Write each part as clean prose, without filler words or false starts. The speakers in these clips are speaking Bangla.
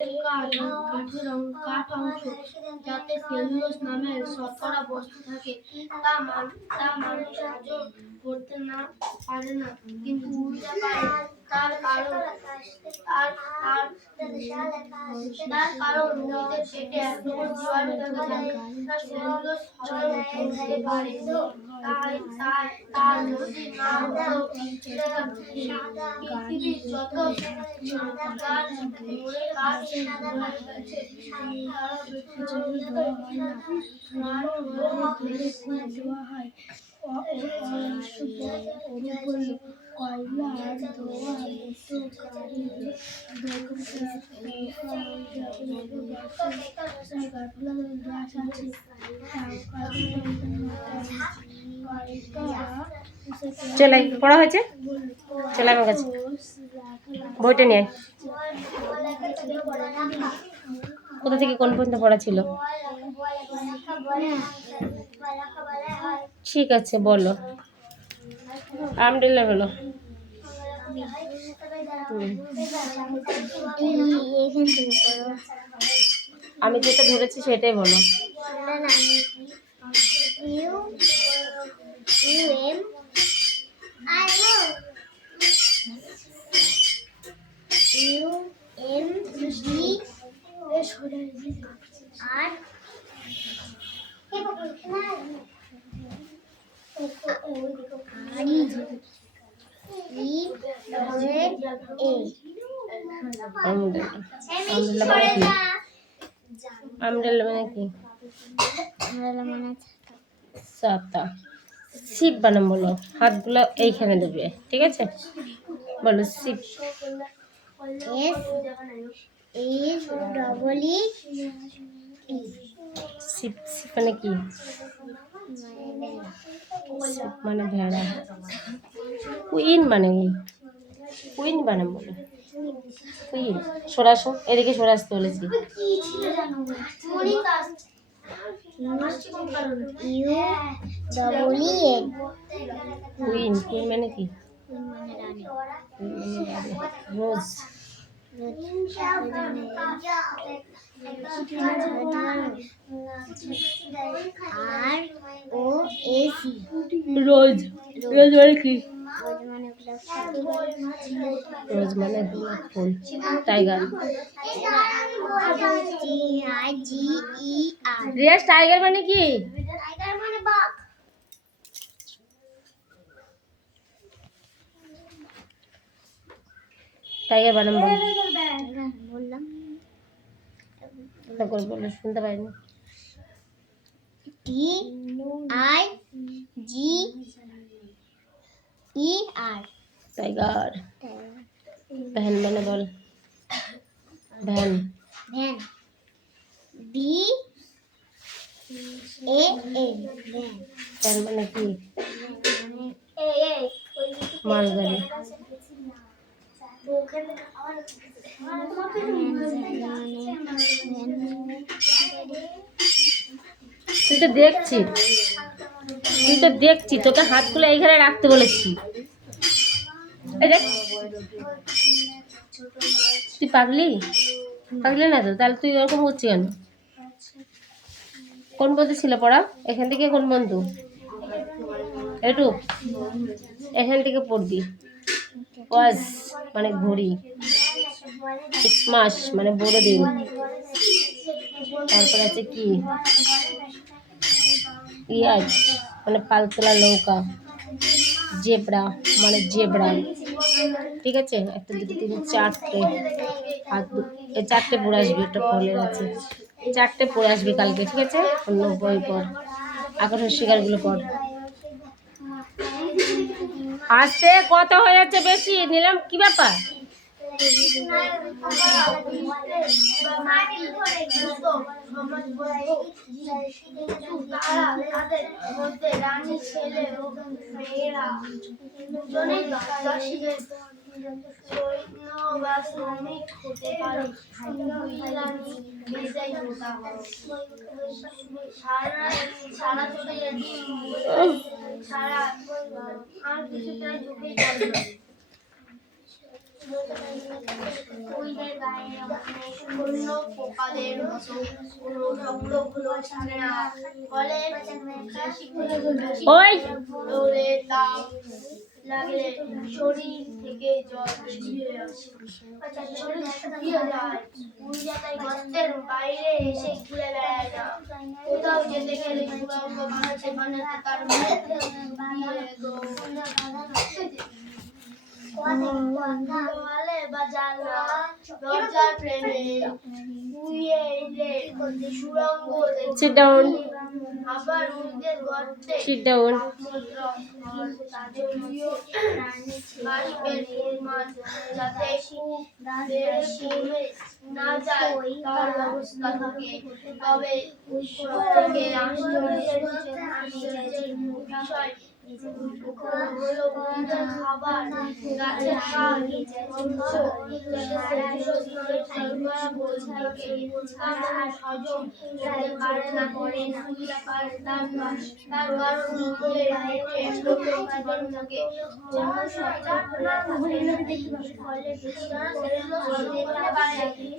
কাঠ অংশ যাতে সেলুলোজ নামের শর্করা বস্তু থাকে তা মানুষ হজম করতে না পারে না, কিন্তু উল্টে পারে। তার কারণ রোগীদের পেটে এত জীবাণু থাকে তা সেলুলোজ হজম করতে পারে। তার যদি না হতো পৃথিবীর যত গাছ মরে কয়লার ধোয়া চলাই পড়া হয়েছে, চলে আমার কাছে বইটা নিয়ে। কোথা থেকে কোন পর্যন্ত পড়া ছিল? ঠিক আছে বলো, আমডুল্লাহ বলো। আমি যেটা ধরেছি সেটাই বলো। আমডাল্লা মানে কি? ছাতা। শিপ বানাম বলো, হাতগুলো এইখানে দেবে, ঠিক আছে? বলো শিপ। শিপ শিপ মানে কি? শিপ মানে ভেড়া। কুইন মানে কি? কুইন বানাম বলো, কুইন। সরাসো, এদিকে সরাসতে বলেছি। কুইন, কুইন মানে কি? রোজ। রোজ, রোজ মানে কি? রোজ মানে গোলাপ ফুল। টাইগার, রিয়াজ টাইগার মানে কি? টাইগার বানাম বললাম, বলো, শুনতে পাইনি। TIGER tiger. ভ্যান মানে বল, ভ্যান। ভ্যান মানে কি? মালগাড়ি। তুই তো দেখছি, তোকে হাতগুলো এইখানে রাখতে বলেছি। তুই পাগলি না তো? তাহলে তুই ওরকম করছিস কেন? কোন বন্ধু ছিল পড়া? এখান থেকে কোন বন্ধু? একটু এখান থেকে পড়বি। ওয়াজ মানে ঘড়ি, 6 মাস মানে বড় দিন। তারপর আছে কি? ইয়াজ মানে পালতোলা নৌকা। জেব্রা মানে জেব্রা, ঠিক আছে? একটা, দুটো, তিন, চারটে। আর এই চারটে পড়ে আসবি, একটা ফলের আছে, চারটে পড়ে আসবি কালকে, ঠিক আছে? অন্য বই পড়, আকর্ষণ শিকারগুলো পড়। আস্তে কথা হয়ে যাচ্ছে, বেশি নিলাম, কি ব্যাপার? শ্রমিক হতে পারে, সারা আর কিছুটাই চোখে ফুলের গায়ে শূন্য পোকাদের মতো কোনো রক্তগুলো থাকে না, ফলে ওই দৌড়ে তাপ লাগলে শরীর থেকে জল বেরিয়ে আসে, শরীর শুকিয়ে যায়। উড়িয়া তাই গর্তের বাইরে এসে ঘুরে বেড়ায় না, কোথাও যেতে গেলে সুড়ঙ্গ বানাতে বানাতে তার মুখ দিয়ে দেওয়ালে বা জানলা দরজার ফ্রেমে শুয়ে এলে সুড়ঙ্গ sit down, আবার উর্দের গর্তে sit down. বাড়ি বের পরিমাণ যাতে কমে না যায় তার ব্যবস্থা থাকে। তবে সবথেকে আশ্চর্যের বিষয় হলো উর্দের খাবার, গাছের কাঠ, অংশ, সরবরাহ থেকে তার হজম করতে পারে না, সুবিধা পায় তার নয়। তার কারণ উর্দের পেটে লোকের জীবন থাকে,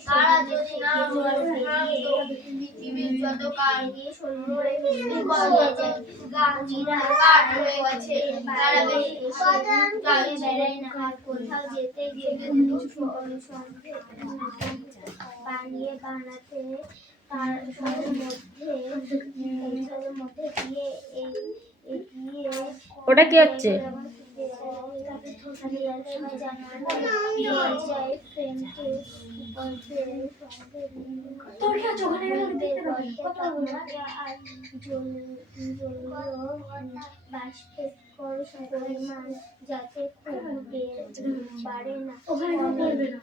তারা যদি না পৃথিবীর যত কাঠ হয়ে গেছে তারা বেশি কোথাও যেতে গেলে বানিয়ে বানাতে তার মধ্যে দিয়ে ওটা কি হচ্ছে? যাতে পারে না যা তার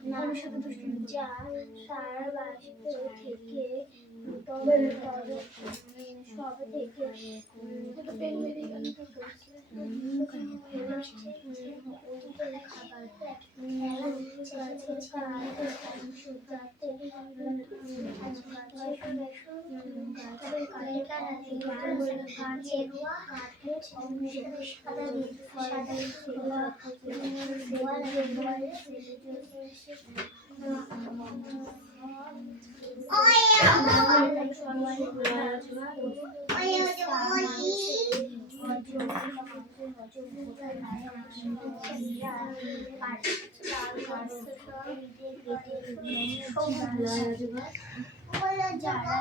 বাষ্প থেকে সব থেকে যারা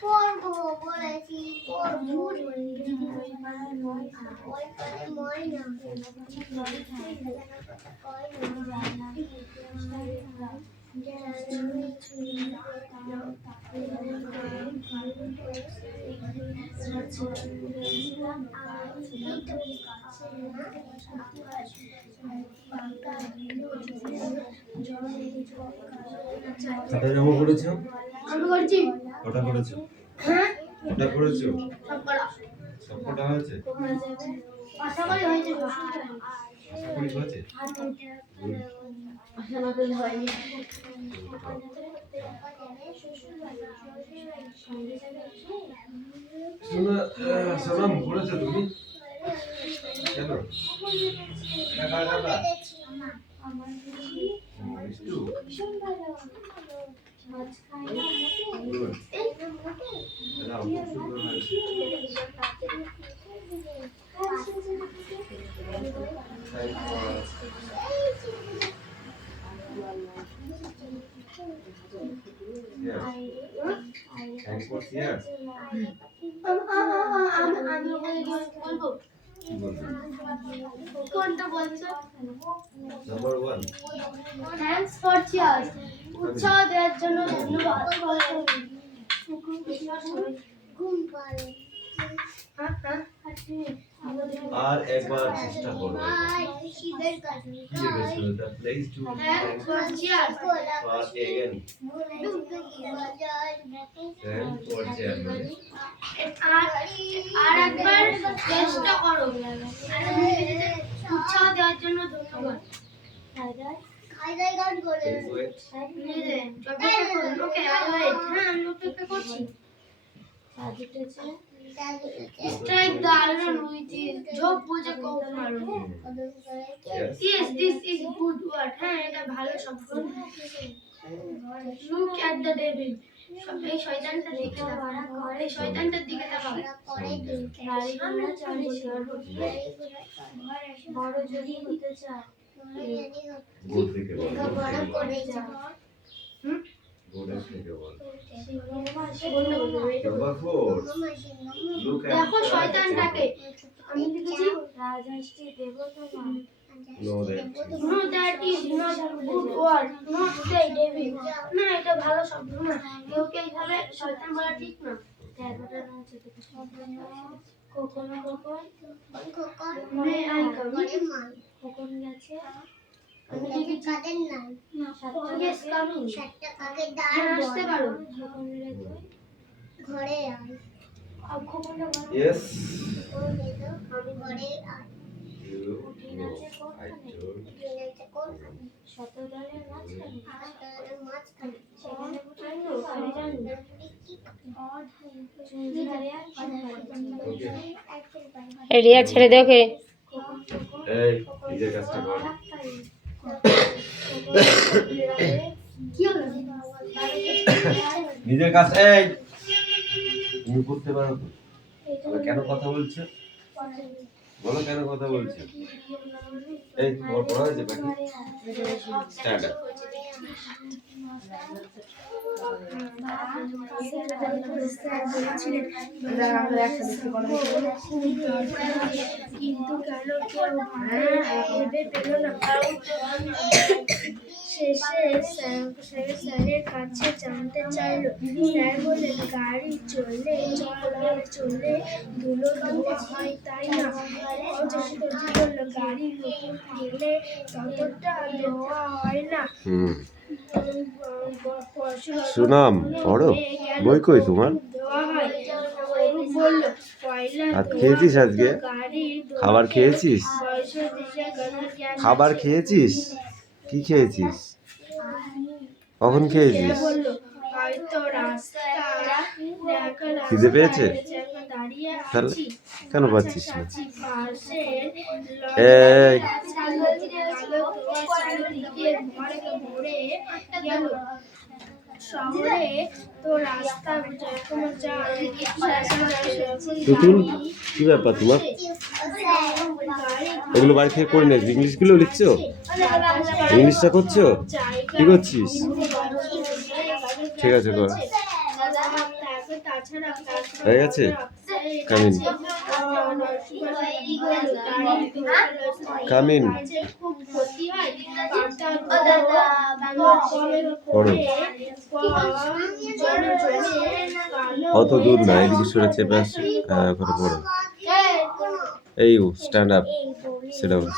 পড়বো বলেছি, পড়বো ওই পারে ময়না কটা জামা পড়েছো? আমি করছি। কটা পড়েছো? হ্যাঁ, কটা পড়েছো? সব করা সব কটা হয়েছে? আশা করি হয়েছে। আশা করি হয়েছে। আশা না করলে হয়নি। সোনাম পড়েছো তুমি? কেন? টাকা টাকা মিষ্টু গুড দাও সুন্দর হয়েছে থ্যাঙ্কস ফর হিয়ার আমি বলবো কি বলবেন কোনটা বলছো? নাম্বার 1 থ্যাঙ্কস ফর চিয়ার্স, উৎসাহ দেওয়ার জন্য ধন্যবাদ। আর একবার চেষ্টা করো কি লিখেছো the place to thanks for cheers, for again thank for chairman আর একবার চেষ্টা করো। উৎসাহ দেওয়ার জন্য ধন্যবাদ। প্লিজ ওয়েট ওকে, হ্যাঁ আমি অপেক্ষা করছি। Strike the iron with his job বুঝে কখন মারো। Yes, this is good word. হ্যাঁ, এটা ভালো শব্দ। Look at the devil. এই শয়তানটা দেখে তাকাও। এই শয়তানটার দিকে তাকাও। বড় যদি হতে চায়, গুড থেকে বল বড় করে যাও। গুড থেকে বল কোনটা বলবে? নাম্বার 4 লুক এট দেখো শয়তানটাকে। আমি লিখেছি রাজহাঁসটি দেবতা না, know that no, that is not good word. Not say devil. না, এটা ভালো শব্দ না। কেউকে এইভাবে শয়তান বলা ঠিক না। দেবতা না হচ্ছে কখনো কখন May I come in? কখন গেছে আমি লিখেছি yes, coming. হ্যাঁ, আসতে পারো। কখন রেখে ঘরে আয়। খবরটা বলো। ইয়েস আমি ঘরে আয়। ইউ আই টোল্ড শতদলের মাঝখানে সেখানে আমি জানি ওকে রিয়া ছেড়ে দে ওকে। এই নিজের কাজটা কর কি হলো? নিজের কাজ এই তুমি করতে পারো তো তাহলে কেন কথা বলছো বলো কেন কথা বলছো এই তোমার পড়া হয়েছে বাকি স্টার্ট কিন্তু কেন কেউ ভেবে পেল না? শেষে স্যারের কাছে জানতে চাইলো। স্যার বললেন, গাড়ি চললে ধুলো ধোয়া হয়, তাই না? অজস্রজি বলল, গাড়ি নতুন গেলে ততটা ধোয়া হয় না। সুনাম পড়ো, বই কই তোমার? ধোয়া হয়। অরূপ বলল, কয়লা ভাত খেয়েছিস আজকে? গাড়ির খাবার খেয়েছিস? বয়সের দিশে গাড়ির গ্যাস খাবার খেয়েছিস? কি খেয়েছিস? কখন খেয়েছিস? বলল, হয়তো রাস্তা খিদে পেয়েছে? দাঁড়িয়ে তাহলে আছি। কেন পাচ্ছিস না? পাশের এই চারিদিকে ভরে গেল। শহরে তো রাস্তা যেরকম তুতুল, কি ব্যাপার তোমার? এগুলো বাড়ি থেকে করে নিয়েছি। ইংলিশগুলো লিখছো? ইংলিশটা করছো? কি করছিস? ঠিক আছে, কর। হয়ে গেছে? কামিন কামিন পড়ো। অত দূর না, এদিকে সরে চেপে আসছে। হ্যাঁ, ওখানে পড়ো। এই স্ট্যান্ড আপ, সিট ডাউন।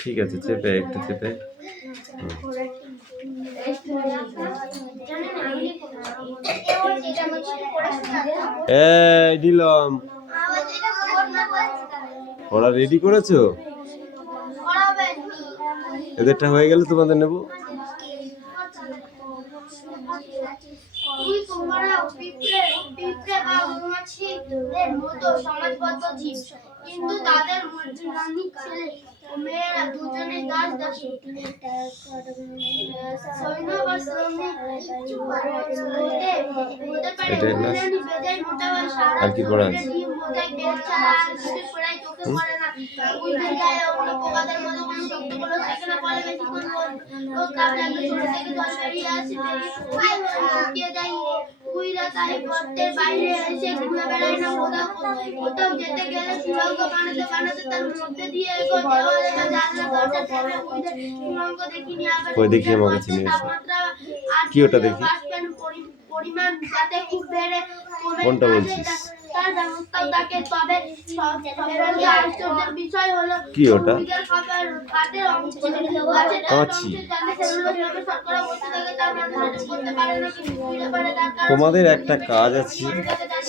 ঠিক আছে, চেপে একটু চেপে। এই দিলাম। ওরা রেডি করেছো? এদেরটা হয়ে গেলে তোমাদের নেব। কিন্তু তাদের রানী ছেলে ও মেয়েরা দুজনে দাস দাসী। সৈন্য বা শ্রমিক হতে পারে। আর কি পড়া আছে? বাইরে এসে ঘুরে বেড়ায় না, কোথাও যেতে গেলে সুড়ঙ্গ বানাতে বানাতে তার মধ্যে দিয়ে ওই দেখি আমাকে চিনি আছে। কি ওটা দেখি? পরিমাণ যাতে খুব বেড়ে কমে কোনটা বলছিস? তার ব্যবস্থাও থাকে। তবে সবচেয়ে আশ্চর্যের বিষয় হলো কি ওটা? খাবার কাঠের অংশ কাঁচি। তোমাদের একটা কাজ আছে,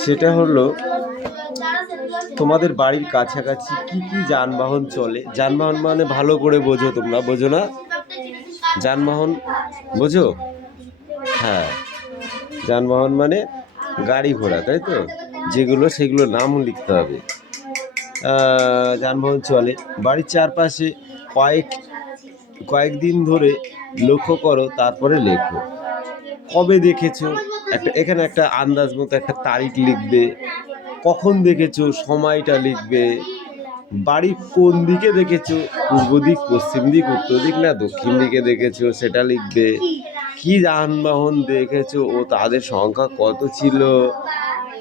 সেটা হলো তোমাদের বাড়ির কাছাকাছি কি কি যানবাহন চলে। যানবাহন মানে ভালো করে বোঝো, তোমরা বোঝো না? যানবাহন বোঝো? হ্যাঁ, যানবাহন মানে গাড়ি ঘোড়া, তাই তো? যেগুলো সেগুলো নাম লিখতে হবে। যানবাহন চলে বাড়ির চারপাশে কয়েকদিন ধরে লক্ষ্য করো, তারপরে লেখো। কবে দেখেছো এখানে একটা আন্দাজ মতো একটা তারিখ লিখবে। কখন দেখেছো সময়টা লিখবে। বাড়ি কোন দিকে দেখেছো, পূর্ব দিক, পশ্চিম দিক, উত্তর দিক না দক্ষিণ দিকে দেখেছো সেটা লিখবে। কি যানবাহন দেখেছো ও তাদের সংখ্যা কত ছিল,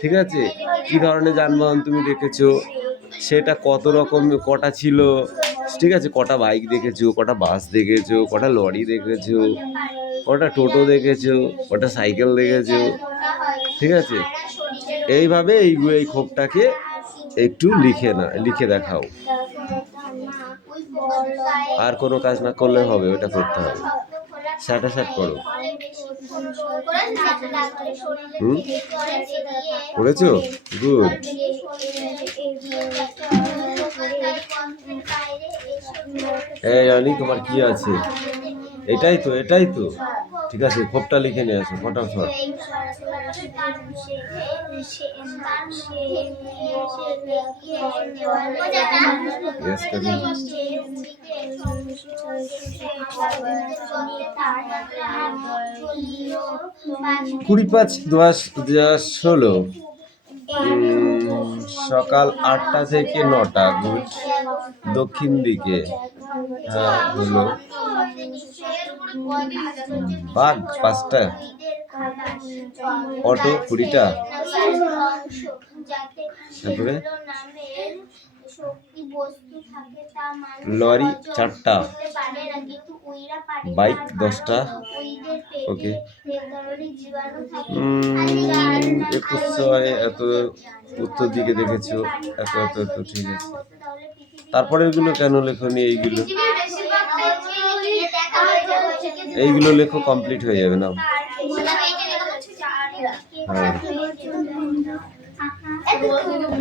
ঠিক আছে? কি ধরনের যানবাহন তুমি দেখেছো, সেটা কত রকম, কটা ছিল, ঠিক আছে? কটা বাইক দেখেছো, কটা বাস দেখেছো, কটা লরি দেখেছো, কটা টোটো দেখেছো, কটা সাইকেল দেখেছো, ঠিক আছে? এইভাবে এই ক্ষোভটাকে একটু লিখে দেখাও। আর কোনো কাজ না করলে হবে, ওটা করতে হবে। স্যাট করো। করেছো? গুড। এই রানী, তোমার কি আছে? এটাই তো ঠিক আছে, ক্ষোভটা লিখে নিয়ে আসো ফটাফট। Yes, cousin. কুড়ি পাঁচ 2016 সকাল 8টা থেকে 9টা গুড দক্ষিণ দিকে হলো বাঘ 5টা অটো 20টা তারপরে লরি 4টা বাইক 10টা ওকে 21 এত উত্তর দিকে দেখেছো এত এত এত ঠিক আছে তারপরে এগুলো কেন লেখনি এইগুলো লেখো কমপ্লিট হয়ে যাবে না হ্যাঁ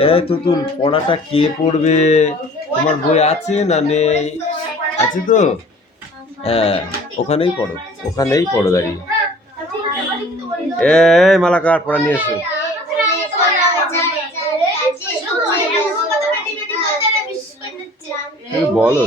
এই তুতুল পড়াটা কে পড়বে তোমার বই আছে না নেই আছে তো হ্যাঁ ওখানেই পড়ো দাঁড়িয়ে এই মালাকার পড়া নিয়ে এসো বলো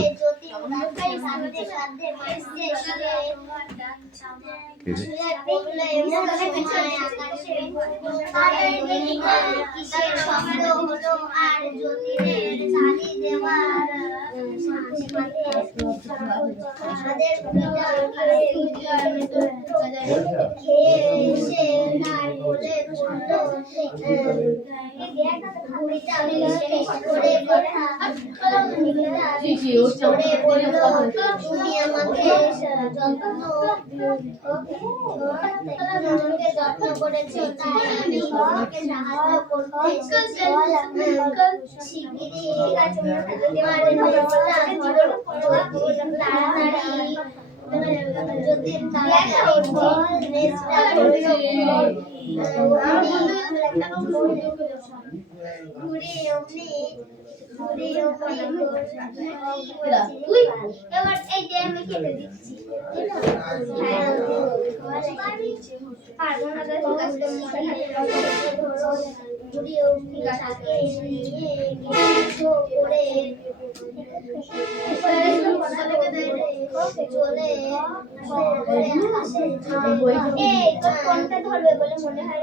কোনটা ধরবে বলে মনে হয়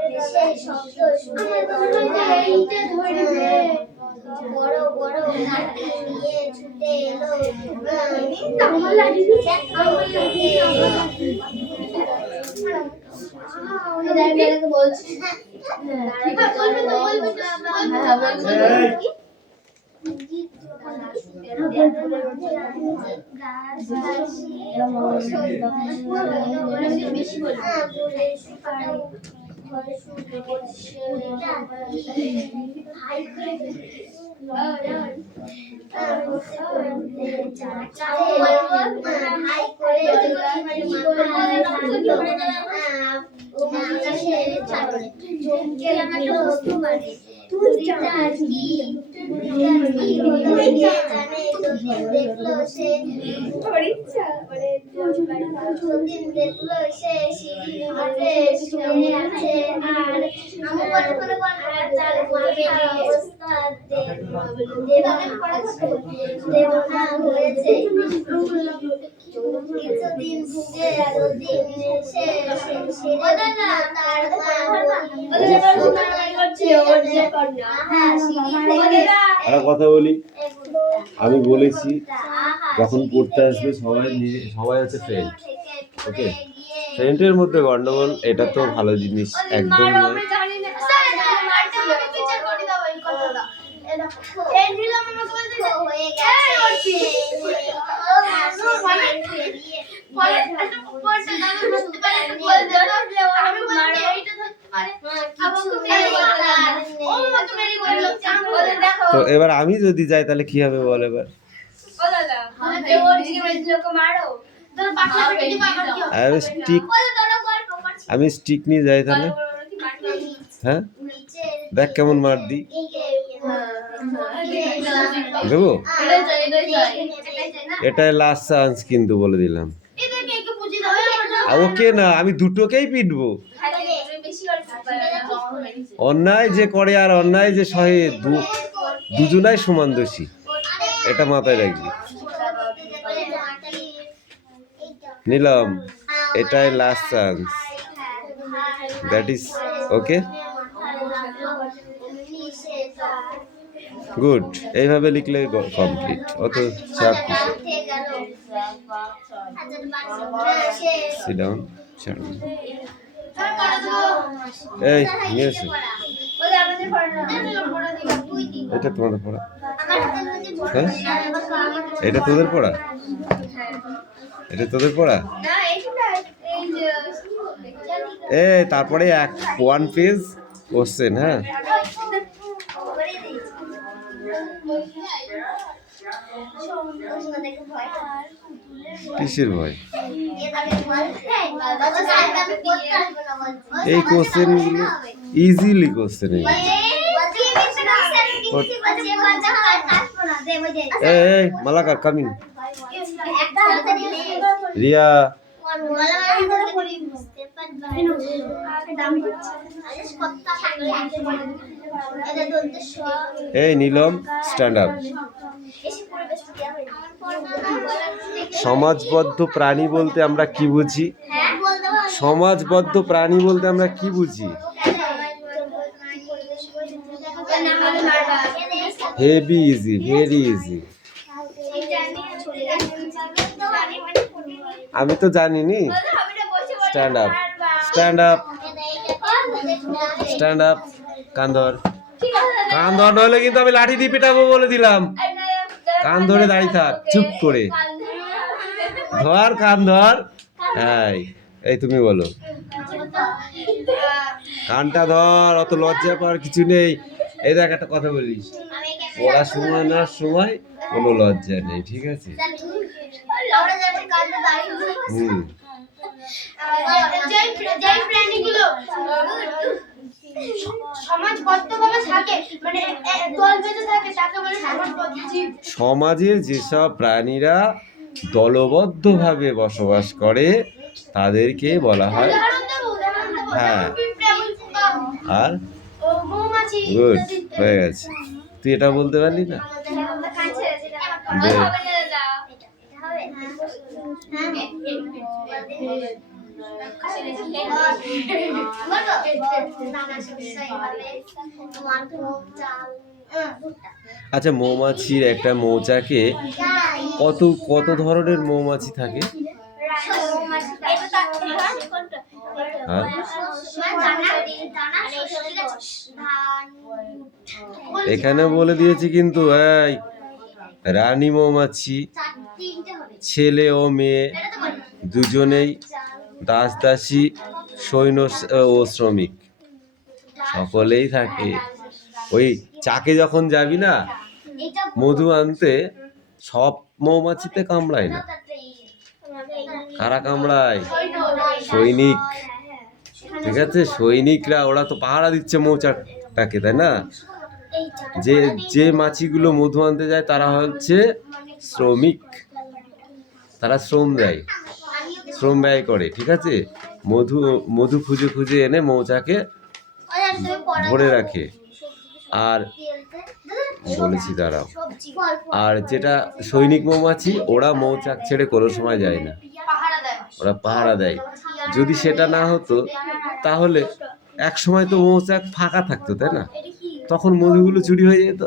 বড় বড় লাঠি নিয়ে ছুটে এলো বলছি কথা বলি আমি বলেছি যখন পড়তে আসবে সবাই হচ্ছে ফ্রেন্ড ওকে ফ্রেন্ডের মধ্যে গন্ডগোল এটা তো ভালো জিনিস একদম নয় তো এবার আমি যদি যাই তাহলে কি হবে বল এবার আমি স্টিক নিয়ে যাই তাহলে হ্যাঁ দেখ কেমন মার দি দেবো এটাই লাস্ট চান্স কিন্তু বলে দিলাম ওকে না আমি দুটোকেই পিটবো অন্যায় যে করে আর অন্যায় যে সহে দুজনাই সমান দোষী, এটা মাথায় রাখবি। নিলাম, এটাই last chance, that is okay, good. এইভাবে লিখলে কমপ্লিট, অত চাপ কিছু। সিট ডাউন, এই নিয়ে এসো, এটা তোমাদের পড়া, হ্যাঁ এটা তোদের পড়া, এটা তোদের পড়া। এ তারপরে ওয়ান পেজ কোশ্চেন, হ্যাঁ কিসের ভয়? এই কোশ্চেন গুলো ইজিলি কোশ্চেন, এই মালাকার কামিং, রিয়া এই নীলম স্ট্যান্ড আপ। সমাজবদ্ধ প্রাণী বলতে আমরা কি বুঝি? সমাজবদ্ধ প্রাণী বলতে আমরা কি বুঝি? Heavy easy, very easy. আমি তো জানিনি। Stand up, stand up, stand up. কান ধর, কান ধর, নইলে কিন্তু আমি লাঠি দিয়ে পেটাবো বলে দিলাম। কান ধরে দাঁড়িয়ে থাক চুপ করে, ধর কান ধর। এই তুমি বলো, কানটা ধর, অত লজ্জা পাওয়ার কিছু নেই। এই দেখ একটা কথা বলিস, পড়াশোনার সময় কোনো লজ্জা নেই, ঠিক আছে? সমাজের যেসব প্রাণীরা দলবদ্ধভাবে বসবাস করে তাদেরকে বলা হয়, হ্যাঁ। আর গুড, হয়ে গেছে। তুই এটা বলতে পারলি না? আচ্ছা, মৌমাছির একটা মৌচাকে কত কত ধরনের মৌমাছি থাকে? এখানে বলে দিয়েছি কিন্তু, এই রানী মৌমাছি, ছেলে ও মেয়ে দুজনেই, দাস দাসী, সৈন্য ও শ্রমিক, সকলেই থাকে। ওই চাকে যখন যাবি না মধু আনতে, সব মৌমাছিতে কামড়ায় না। কারা কামড়ায়? সৈনিক, ঠিক আছে? সৈনিকরা, ওরা তো পাহারা দিচ্ছে মৌচাকটাকে, তাই না? যে যে মাছিগুলো মধু আনতে যায় তারা হচ্ছে শ্রমিক, তারা শ্রম দেয়, শ্রম ব্যয় করে, ঠিক আছে? মধু খুঁজে খুঁজে এনে মৌচাকে ভরে রাখে। আর বলেছি দাঁড়াও, আর যেটা সৈনিক মৌমাছি, ওরা মৌচাক ছেড়ে কোনো সময় যায় না, ওরা পাহারা দেয়। যদি সেটা না হতো তাহলে এক সময় তো মৌচাক ফাঁকা থাকতো, তাই না? তখন মধুগুলো চুরি হয়ে যেত,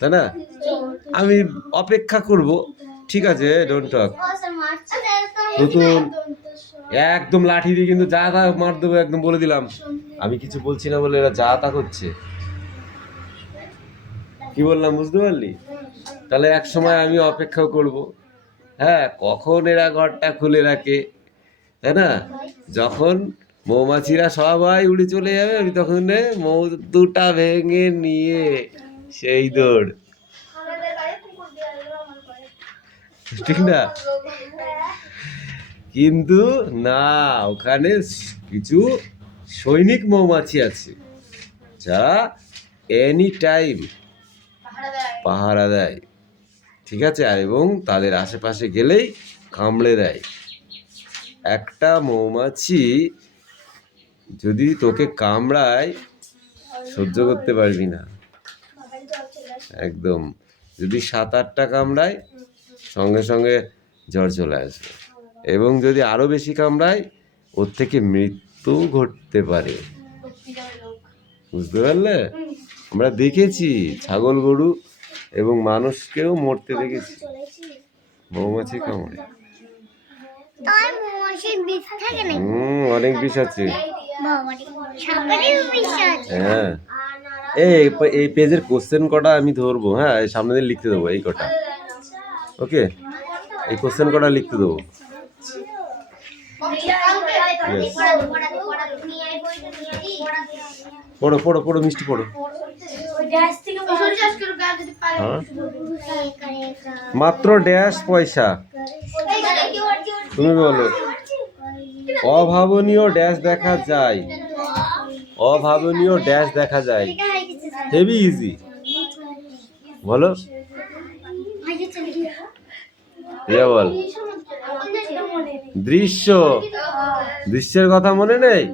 তাই না? আমি অপেক্ষা করব, ঠিক আছে? Don't talk. নতুন একদম লাঠি দিয়ে কিন্তু যা তা মার দেবো, একদম বলে দিলাম। আমি কিছু বলছি না বলে এরা যা তা করছে। কি বললাম বুঝতে পারলি? তাহলে এক সময় আমি অপেক্ষা করব, হ্যাঁ, কখন এরা ঘরটা খুলে রাখে, তাই না? যখন মৌমাছিরা সবাই উড়ে চলে যাবে, আমি তখন মৌ দুটা ভেঙে নিয়ে সেই দৌড়, ঠিক না? কিন্তু না, ওখানে কিছু সৈনিক মৌমাছি আছে যারা এনি টাইম পাহারা দেয়, ঠিক আছে? আর এবং তাদের আশেপাশে গেলেই কামড়ে দেয়। একটা মৌমাছি যদি তোকে কামড়ায় সহ্য করতে পারবি না একদম। যদি 7-8টা কামড়ায় সঙ্গে সঙ্গে জ্বর চলে আসবে, এবং যদি আরো বেশি কামড়ায় ওর থেকে মৃত্যু ঘটতে পারে। বুঝতে পারলে? আমরা দেখেছি ছাগল গরু এবং মানুষকেও মরতে দেখেছি মৌমাছি কামড়ে। অনেক বিষ আছে। হ্যাঁ, এই পেজের কোশ্চেন কটা আমি ধরবো, হ্যাঁ সামনে দিয়ে লিখতে দেবো এই কটা। ওকে, এই কোশ্চেন কটা লিখতে দেবো। পড়ো পড়ো পড়ো মিষ্টি পড়ো। হ্যাঁ? মাত্র ড্যাশ পয়সা। তুমি বলো। অভাবনীয় ড্যাশ দেখা যায়, অভাবনীয় ড্যাশ দেখা যায়। হেভি ইজি, বলো বল। দৃশ্য, দৃশ্যের কথা মনে নেই?